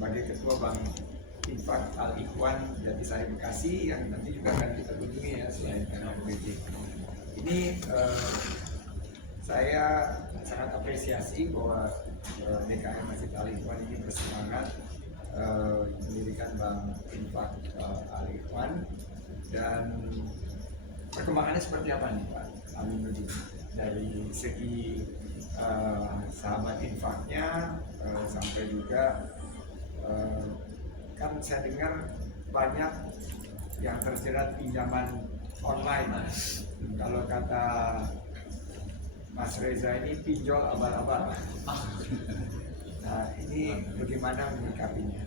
sebagai Ketua Bank Infak Al-Ikhwan Jatisari Bekasi yang nanti juga akan kita kunjungi ya selain MMBJ. Ini saya sangat apresiasi bahwa DKM Masjid Al-Ikhwan ini bersemangat mendirikan Bank Infak Al-Ikhwan. Dan perkembangannya seperti apa nih Pak Aminuddin dari segi sahabat infaknya sampai juga kan saya dengar banyak yang terjerat pinjaman online. Kalau kata Mas Reza ini pinjol abal-abal. Nah ini bagaimana menyikapinya?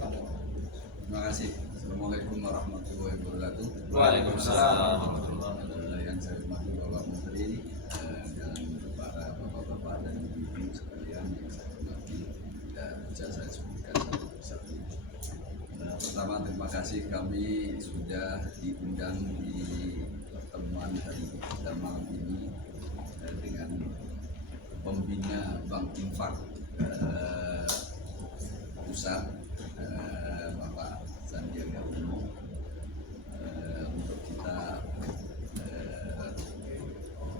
Terima kasih. Assalamualaikum warahmatullahi wabarakatuh. Waalaikumsalam warahmatullahi wabarakatuh. Yang saya hormati Bapak Menteri dan para bapak-bapak dan ibu-ibu sekalian yang saya hormati dan bisa saya sebutkan satu-satu. Pertama, terima kasih kami sudah diundang di pertemuan hari dan malam ini dengan pembina Bank Infak Pusat, Bapak Sandiaga Uno, untuk kita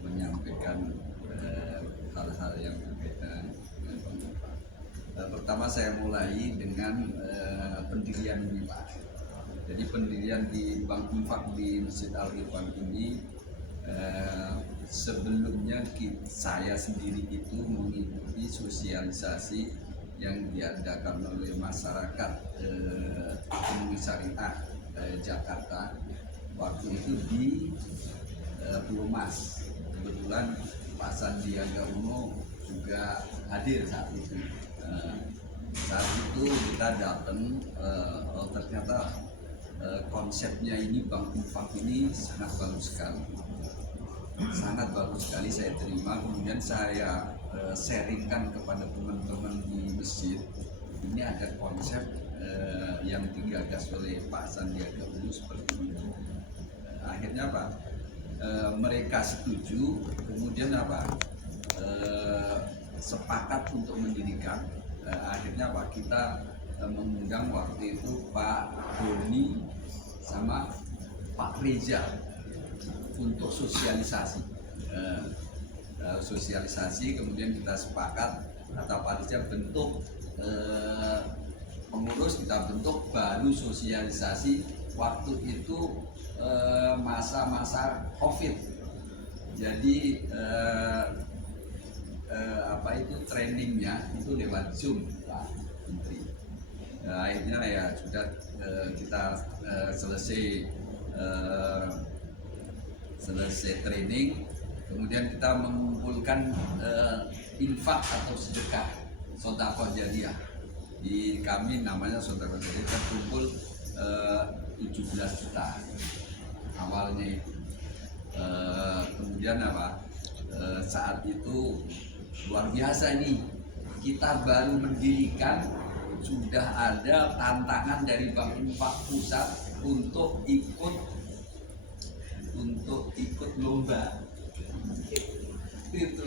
menyampaikan hal-hal yang berkaitan dengan Bank Infak. Pertama saya mulai dengan pendirian ini Pak. Jadi pendirian di Bank Infak di Masjid Al-Ikhwan ini sebelumnya saya sendiri itu mengikuti sosialisasi yang diadakan oleh masyarakat ekonomi syariah Jakarta waktu itu di Pulau Mas. Kebetulan Pak Sandiaga Uno juga hadir saat itu. Saat itu kita datang, ternyata konsepnya ini Bank Infak ini sangat bagus sekali. Sangat bagus sekali saya terima, kemudian saya sharingkan kepada teman-teman di masjid. Ini ada konsep yang digagas oleh Pak Sandiaga Uno seperti ini. Akhirnya apa? Mereka setuju, kemudian apa? Sepakat untuk mendirikan. Akhirnya apa? Kita mengundang waktu itu Pak Doni sama Pak Reza untuk sosialisasi. Kemudian kita sepakat kata Pak Reza bentuk pengurus, kita bentuk baru sosialisasi waktu itu masa-masa COVID. Jadi apa itu trainingnya itu lewat Zoom Pak Menteri. Akhirnya ya sudah kita selesai training, kemudian kita mengumpulkan infak atau sedekah sedekah jariah. Di kami namanya sedekah jariah, terkumpul 17 juta awalnya itu. Kemudian apa? Saat itu luar biasa ini, kita baru mendirikan sudah ada tantangan dari Bank Infak Pusat untuk ikut lomba. Itu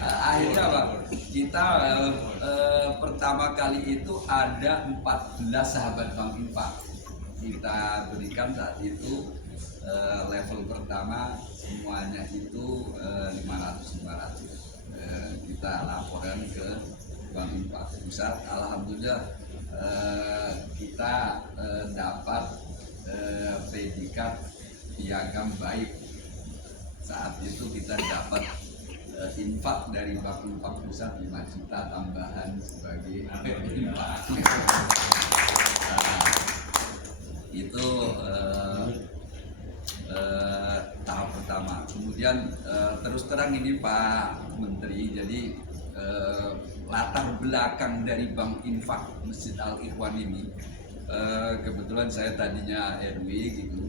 akhirnya apa? Kita pertama kali itu ada 14 sahabat Bank Infak kita berikan saat itu. Level pertama semuanya itu 500. Kita laporan ke Bank Infak Pusat. Alhamdulillah kita dapat predikat piagam baik. Saat itu kita dapat infak dari Bank Infak Pusat 5 juta tambahan sebagai infak. Itu tahap pertama. Kemudian terus terang ini Pak Menteri, jadi latar belakang dari Bank Infak Masjid Al-Ikhwan ini, kebetulan saya tadinya RW gitu.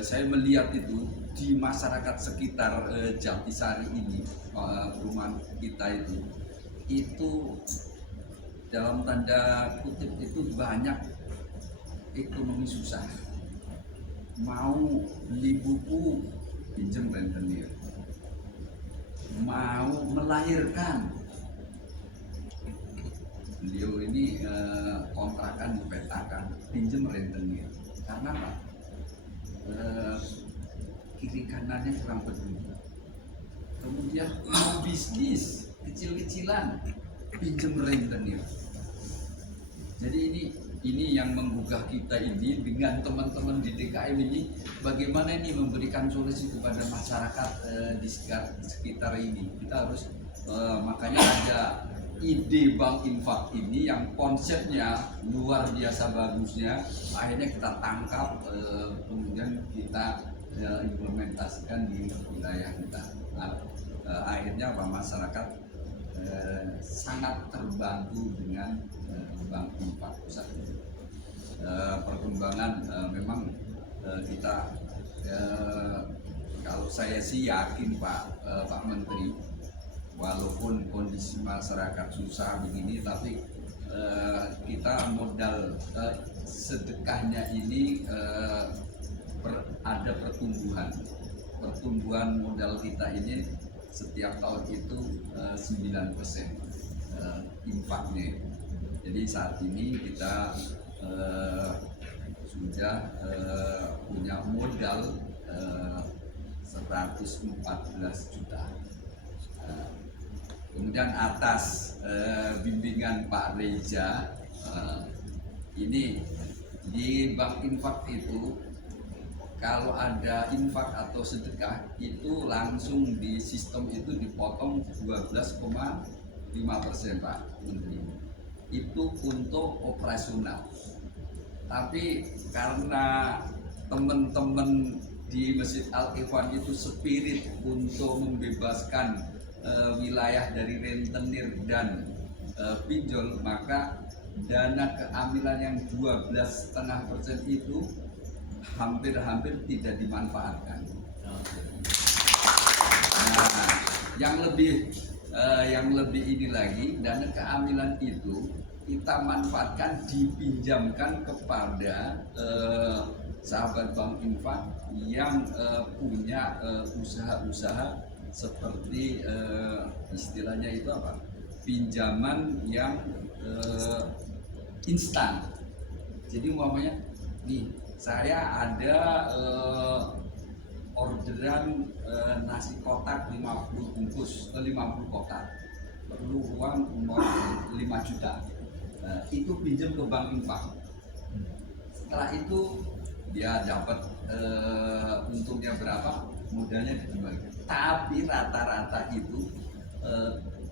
Saya melihat itu di masyarakat sekitar Jatisari ini, perumahan kita itu dalam tanda kutip itu banyak ekonomi susah, mau beli buku pinjam rentenir, mau melahirkan beliau ini kontrakan dipetakan pinjem rentenir karena apa? Kiri kanannya kurang peduli. Kemudian mau bisnis kecil-kecilan pinjem rentenir. Jadi ini yang menggugah kita ini dengan teman-teman di DKM ini, bagaimana ini memberikan solusi kepada masyarakat di sekitar ini. Kita harus makanya ada ide Bank Infak ini yang konsepnya luar biasa bagusnya, akhirnya kita tangkap, kemudian kita implementasikan di wilayah kita. Akhirnya apa, masyarakat sangat terbantu dengan Bank Infak Pusat. Perkembangan memang kita kalau saya sih yakin Pak Menteri, walaupun kondisi masyarakat susah begini, tapi kita modal sedekahnya ini ada pertumbuhan modal kita ini setiap tahun itu 9% infaknya. Jadi saat ini kita sudah punya modal 114 juta. Kemudian atas bimbingan Pak Reza, ini di Bank Infak itu kalau ada infak atau sedekah itu langsung di sistem itu dipotong 12,5% Pak Menteri. Itu untuk operasional. Tapi karena teman-teman di Masjid Al-Ikhwan itu spirit untuk membebaskan wilayah dari rentenir dan pinjol, maka dana keamilan yang 12,5% itu hampir tidak dimanfaatkan. Nah, yang lebih ini lagi, dana keamilan itu kita manfaatkan dipinjamkan kepada sahabat Bank Infak yang punya usaha-usaha seperti istilahnya itu apa? Pinjaman yang instan. Jadi umpamanya nih, saya ada orderan nasi kotak 50 bungkus, 50 kotak, perlu uang 5 juta. Itu pinjam ke Bank Infak. Setelah itu dia dapat untungnya berapa, modalnya dikembalikan. Tapi rata-rata itu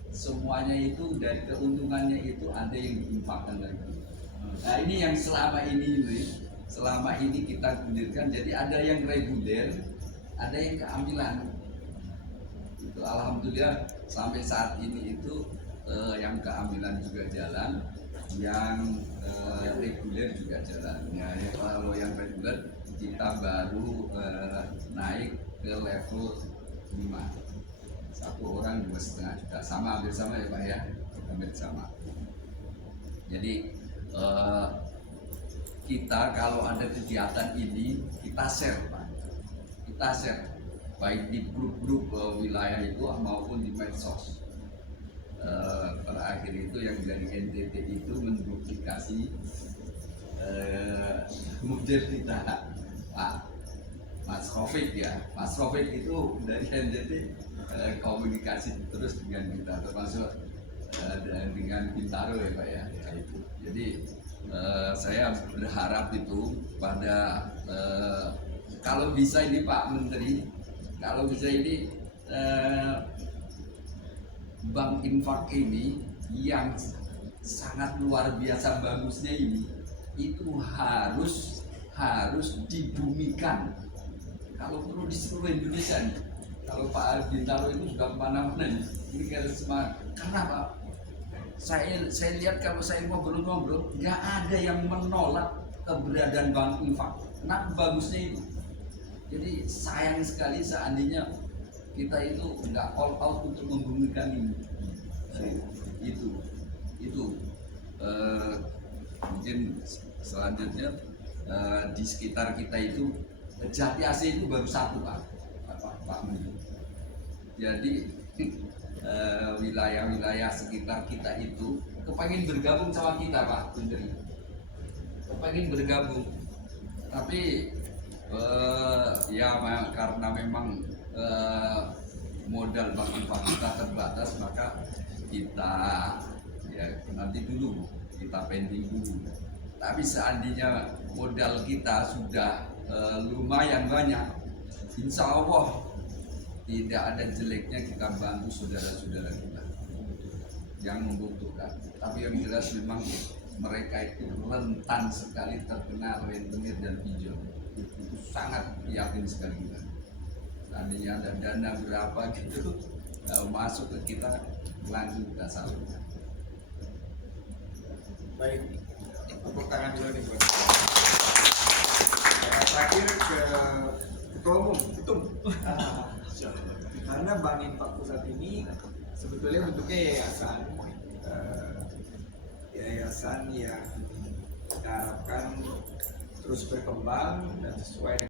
semuanya itu dari keuntungannya itu ada yang diinfakkan lagi. Nah, ini yang selama ini kita gulirkan. Jadi ada yang reguler, ada yang keamilan. Itu alhamdulillah sampai saat ini itu yang keamilan juga jalan, yang reguler juga jalan. Ya, kalau yang reguler kita baru naik ke level 5. Satu orang 2,5 juta, sama hampir sama ya Pak ya, hampir sama. Jadi kita kalau ada kegiatan ini kita share Pak, kita share baik di grup-grup wilayah itu maupun di medsos. Terakhir itu yang dari NTT itu menduplikasi model kita Pak Mas Rofik ya, Mas Rofik itu dari NTT komunikasi terus dengan kita, termasuk dengan Bintaro ya Pak ya. Itu. Jadi saya berharap itu pada kalau bisa ini Pak Menteri, kalau bisa ini Bank Infak ini yang sangat luar biasa bagusnya ini, itu harus dibumikan. Kalau perlu di seluruh Indonesia nih. Kalau Pak Bintaro itu sudah kemana-mana nih, ini karisma. Karena Pak, saya lihat kalau saya ngobrol-ngobrol, nggak ada yang menolak keberadaan Bank Infak. Kenapa bagusnya itu? Jadi sayang sekali seandainya kita itu nggak all out untuk membumikan ini. Itu mungkin selanjutnya di sekitar kita itu Jati AC itu baru satu Pak Menteri. Jadi wilayah-wilayah sekitar kita itu kepengen bergabung sama kita Pak Menteri, kepengen bergabung, tapi karena memang modal bank infak kita terbatas, maka kita ya nanti dulu kita pending dulu. Tapi seandainya modal kita sudah lumayan banyak, insya Allah tidak ada jeleknya kita bantu saudara-saudara kita yang membutuhkan. Tapi yang jelas memang mereka itu rentan sekali terkena rentenir dan pinjol. Itu sangat yakin sekali kita. Seandainya ada dana berapa gitu masuk ke kita, langsung kita salurkan. Baik, tepuk tangan dulu nih buat. Terakhir ke Ketua Umum, Ketum. Karena Bank Infak Pusat ini sebetulnya bentuknya yayasan yang kita harapkan terus berkembang dan sesuai dengan